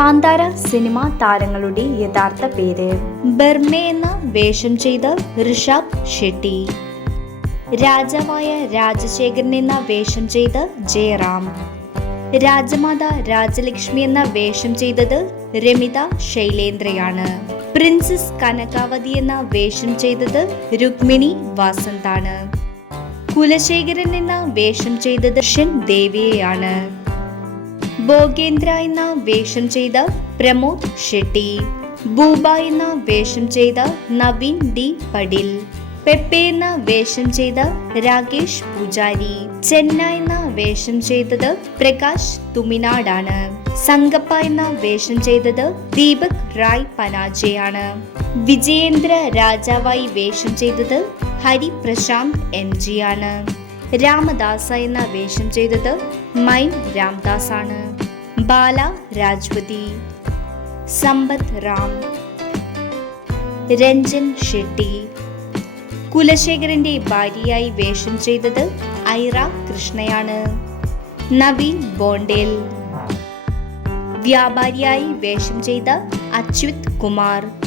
Kantara cinema താരങ്ങളുടെ യഥാർത്ഥ പേര്. ബർമ എന്ന വേഷം ചെയ്ത ഋഷഭ് ഷെട്ടി. രാജാവായ രാജശേഖരൻ എന്ന വേഷം ചെയ്ത് ജയറാം. രാജമാത രാജലക്ഷ്മി എന്ന വേഷം ചെയ്തത് രമിത ശൈലേന്ദ്രയാണ്. പ്രിൻസസ് കനകാവതി എന്ന വേഷം ചെയ്തത് രുക്മിണി വാസന്താണ്. കുലശേഖരൻ എന്ന വേഷം ചെയ്തത് ദേവിയെയാണ്. ഭോഗേന്ദ്ര എന്ന വേഷം ചെയ്ത പ്രമോദ് ഷെട്ടി. ബൂബ എന്ന വേഷം ചെയ്ത നവീൻ ഡി പടിൽ. പെപ്പെ എന്ന വേഷം ചെയ്ത രാകേഷ് പൂജാരി. ചെന്ന എന്ന വേഷം ചെയ്തത് പ്രകാശ് തുമിനാടാണ്. സംഗപ്പ എന്ന വേഷം ചെയ്തത് ദീപക് റായ് പനാജയാണ്. വിജയേന്ദ്ര രാജാവായി വേഷം ചെയ്തത് ഹരി പ്രശാന്ത് MG ആണ്. രാമദാസ എന്ന വേഷം ചെയ്തത് മൈൻ രാംദാസ് ആണ്. ബാല രാജ്വതി. സമ്പത്ത് റാം. രഞ്ജൻ ഷെട്ടി. കുലശേഖരന്റെ ഭാര്യയായി വേഷം ചെയ്തത് ഐറ കൃഷ്ണയാണ്. നവീൻ ബോണ്ടേൽ. വ്യാപാരിയായി വേഷം ചെയ്ത അച്യുത് കുമാർ.